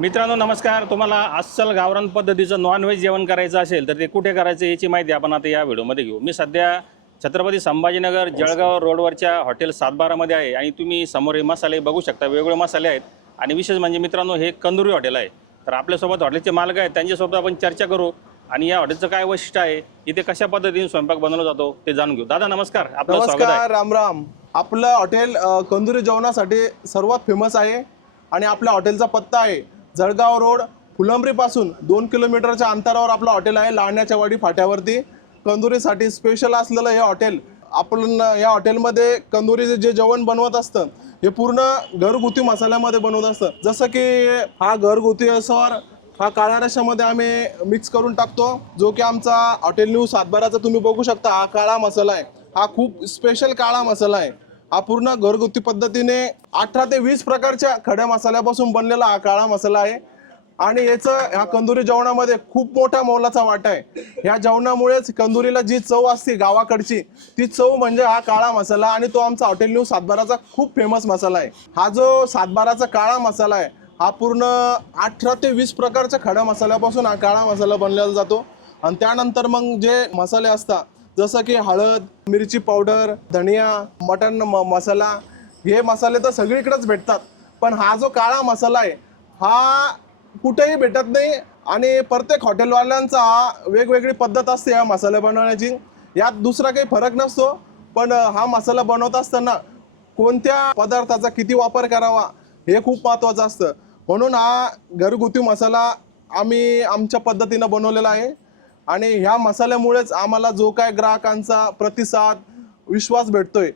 मित्रांनो नमस्कार. तुम्हाला अस्सल गावरान पद्धतीचं नॉनव्हेज जेवण करायचं असेल तर ते कुठे करायचं याची माहिती आपण आता या व्हिडिओमध्ये घेऊ. मी सध्या छत्रपती संभाजीनगर जळगाव रोडवरच्या हॉटेल सातबारामध्ये आहे आणि तुम्ही समोर हे मसाले बघू शकता वेगवेगळे मसाले आहेत. आणि विशेष म्हणजे मित्रांनो हे कंदुरी हॉटेल आहे. तर आपल्यासोबत हॉटेलचे मालक आहेत त्यांच्यासोबत आपण चर्चा करू. आणि या हॉटेलचं काय वैशिष्ट्य आहे इथे कशा पद्धतीने स्वयंपाक बनवला जातो ते जाणून घेऊ. दादा नमस्कार. आपलं स्वागत आहे. नमस्कार राम राम. आपलं हॉटेल अ, कंदुरी जेवणासाठी सर्वात फेमस आहे आणि आपल्या हॉटेलचा पत्ता आहे जळगाव रोड फुलंब्रीपासून दोन किलोमीटरच्या अंतरावर आपलं हॉटेल आहे लाण्याच्या वाडी फाट्यावरती. कंदुरीसाठी स्पेशल असलेलं हे हॉटेल आपण या हॉटेलमध्ये कंदुरीचे जे जेवण बनवत असतं हे पूर्ण घरगुती मसाल्यामध्ये बनवत असतं. जसं की हा घरगुती असर हा काळ्या रश्यामध्ये आम्ही मिक्स करून टाकतो जो की आमचा हॉटेल न्यू सातबाराचा तुम्ही बघू शकता हा काळा मसाला आहे. हा खूप स्पेशल काळा मसाला आहे. पूर्ण घरगुती पद्धतीने अठरा ते वीस प्रकारच्या खड्या मसाल्यापासून बनलेला हा काळा मसाला आहे. आणि याचं ह्या कंदुरी जेवणामध्ये खूप मोठा मोलाचा वाटा आहे. ह्या जेवणामुळेच कंदुरीला जी चव असते गावाकडची ती चव म्हणजे हा काळा मसाला आणि तो आमचा हॉटेल न्यू सातबाराचा खूप फेमस मसाला आहे. हा जो सातबाराचा काळा मसाला आहे हा पूर्ण अठरा ते वीस प्रकारच्या खड्या मसाल्यापासून हा काळा मसाला बनलेला जातो. आणि त्यानंतर मग जे मसाले असतात जसं की हळद मिरची पावडर धनिया मटण म- मसाला हे मसाले तर सगळीकडेच भेटतात. पण हा जो काळा मसाला आहे हा कुठेही भेटत नाही आणि प्रत्येक हॉटेलवाल्यांचा हा वेगवेगळी पद्धत असते या मसाले बनवण्याची. यात दुसरा काही फरक नसतो पण हा मसाला बनवत असताना कोणत्या पदार्थाचा किती वापर करावा हे खूप महत्त्वाचं असतं. म्हणून हा घरगुती मसाला आम्ही आमच्या पद्धतीनं बनवलेला आहे. आणि ह्या मसाल्यामुळेच आम्हाला जो काय ग्राहकांचा प्रतिसाद विश्वास भेटतोय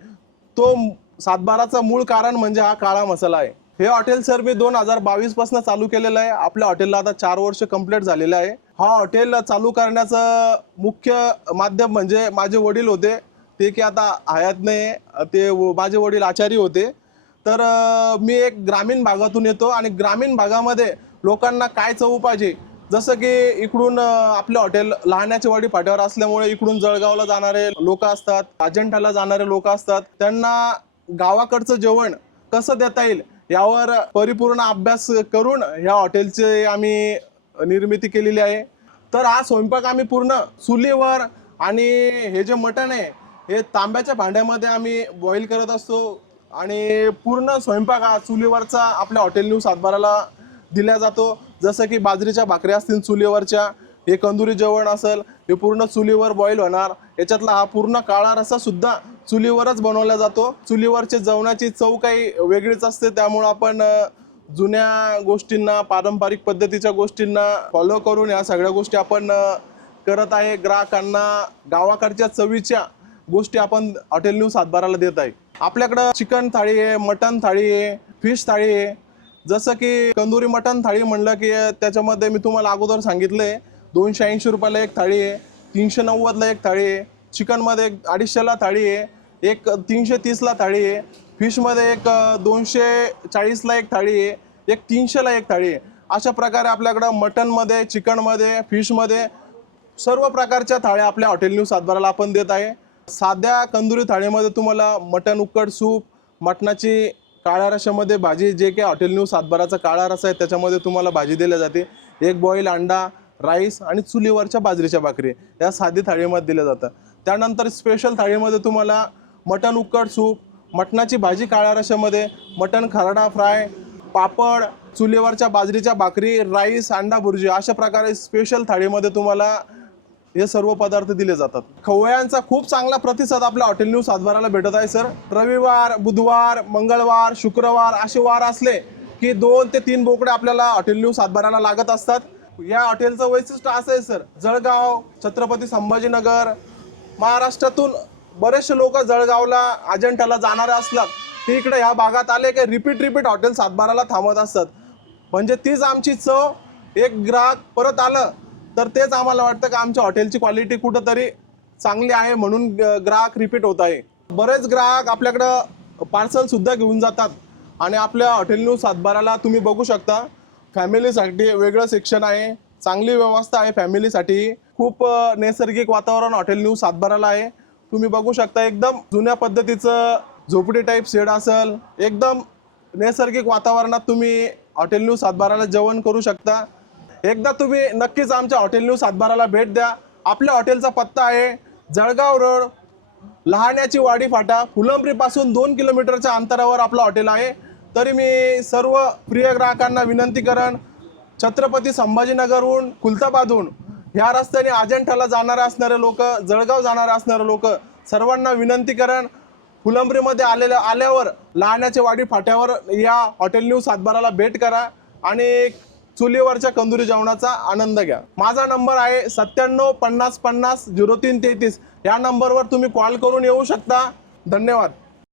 तो सातबाराचा मूळ कारण म्हणजे हा काळा मसाला आहे. हे हॉटेल सर मी दोन हजार बावीसपासून चालू केलेलं आहे. आपल्या हॉटेलला आता चार वर्ष कंप्लीट झालेलं आहे. हा हॉटेल चालू करण्याचं मुख्य माध्यम म्हणजे माझे वडील होते. ते की आता हयात नाही ते व- माझे वडील आचारी होते. तर मी एक ग्रामीण भागातून येतो आणि ग्रामीण भागामध्ये लोकांना काय चव पाहिजे जसं की इकडून आपले हॉटेल लहाण्याची वाडी फाट्यावर असल्यामुळे इकडून जळगावला जाणारे लोक असतात अजंठाला जाणारे लोक असतात. त्यांना गावाकडचं जेवण कसं देता येईल यावर परिपूर्ण अभ्यास करून ह्या हॉटेलचे आम्ही निर्मिती केलेली आहे. तर हा स्वयंपाक आम्ही पूर्ण चुलीवर आणि हे जे मटण आहे हे तांब्याच्या भांड्यामध्ये आम्ही बॉईल करत असतो. आणि पूर्ण स्वयंपाक हा चुलीवरचा आपल्या हॉटेल न्यू सातबाराला दिला जातो. जसं की बाजरीच्या भाकऱ्या असतील चुलीवरच्या हे कंदुरी जेवण असेल हे पूर्ण चुलीवर बॉईल होणार. याच्यातला हा पूर्ण काळा रसा सुद्धा चुलीवरच बनवला जातो. चुलीवरचे जेवणाची चव काही वेगळीच असते. त्यामुळं आपण जुन्या गोष्टींना पारंपरिक पद्धतीच्या गोष्टींना फॉलो करून या सगळ्या गोष्टी आपण करत आहे. ग्राहकांना गावाकडच्या चवीच्या गोष्टी आपण हॉटेल न्यू सातबाराला देत आहे. आपल्याकडं चिकन थाळी आहे मटन थाळी आहे फिश थाळी आहे. जसं की कंदुरी मटन थाळी म्हणलं की त्याच्यामध्ये मी तुम्हाला अगोदर सांगितलंय दोनशे ऐंशी रुपयाला एक थाळी आहे तीनशे नव्वदला एक थाळी आहे चिकनमध्ये एक अडीचशेला थाळी आहे एक तीनशे तीसला थाळी आहे फिशमध्ये एक दोनशे चाळीसला एक थाळी आहे एक तीनशेला एक थाळी आहे. अशा प्रकारे आपल्याकडं मटनमध्ये चिकनमध्ये फिशमध्ये सर्व प्रकारच्या थाळ्या आपल्या हॉटेल न्यू सातबाराला आपण देत आहे. साध्या कंदुरी थाळीमध्ये तुम्हाला मटन उकड सूप मटणाची काळ्या रशामध्ये भाजी जे काही हॉटेल न्यू सातबाराचा काळा रसा आहे त्याच्यामध्ये तुम्हाला भाजी दिली जाते. एक बॉईल अंडा राईस आणि चुलीवरच्या बाजरीच्या भाकरी या साधी थाळीमध्ये दिल्या जातं त्यानंतर स्पेशल थाळीमध्ये तुम्हाला मटन उकड सूप मटणाची भाजी काळ्या रशामध्ये मटण खरडा फ्राय पापड चुलीवरच्या बाजरीच्या भाकरी राईस अंडा भुर्जी अशा प्रकारे स्पेशल थाळीमध्ये तुम्हाला हे सर्व पदार्थ दिले जातात. खवळ्यांचा खूप चांगला प्रतिसाद आपल्या हॉटेल न्यूज सातबाराला भेटत आहे सर. रविवार बुधवार मंगळवार शुक्रवार असे वार असले की दोन ते तीन बोकडे आपल्याला हॉटेल न्यूज सातबाराला लागत असतात. या हॉटेलचं वैशिष्ट्य असं आहे सर. जळगाव छत्रपती संभाजीनगर महाराष्ट्रातून बरेचसे लोक जळगावला अजंठाला जाणारे असतात. ते इकडे ह्या भागात आले की रिपीट रिपीट हॉटेल सातबाराला थांबत असतात. म्हणजे तीच आमची चव. एक ग्राहक परत आलं तर तेच आम्हाला वाटतं की आमच्या हॉटेलची क्वालिटी कुठंतरी चांगली आहे म्हणून ग- ग्राहक रिपीट होत आहे. बरेच ग्राहक आपल्याकडं पार्सलसुद्धा घेऊन जातात आणि आपल्या हॉटेल न्यू सातबाराला तुम्ही बघू शकता फॅमिलीसाठी वेगळं सेक्शन आहे चांगली व्यवस्था आहे फॅमिलीसाठी खूप नैसर्गिक वातावरण हॉटेल न्यू सातबाराला आहे. तुम्ही बघू शकता एकदम जुन्या पद्धतीचं झोपडी टाईप शेड असेल एकदम नैसर्गिक वातावरणात तुम्ही हॉटेल न्यू सातबाराला जेवण करू शकता. एकदा तुम्ही नक्कीच आमच्या हॉटेल न्यू सातबाराला भेट द्या. आपल्या हॉटेलचा पत्ता आहे जळगाव रोड लहाण्याची वाडी फाटा फुलंब्रीपासून दोन किलोमीटरच्या अंतरावर आपलं हॉटेल आहे. तरी मी सर्व प्रिय ग्राहकांना विनंती करण छत्रपती संभाजीनगरहून खुलताबादहून ह्या रस्त्याने अजंठाला जाणारे असणारे लोक जळगाव जाणारे असणारे लोक सर्वांना विनंती करण फुलंब्रीमध्ये आलेल्या आल्यावर लहाण्याच्या वाडी फाट्यावर या हॉटेल न्यू सातबाराला भेट करा. आणि चुलीवरच्या कंदुरी जेवणाचा आनंद घ्या. माझा नंबर आहे सत्त्याण्णव पन्नास पन्नास झिरो तीन तेहतीस. या नंबरवर तुम्ही कॉल करून येऊ शकता. धन्यवाद.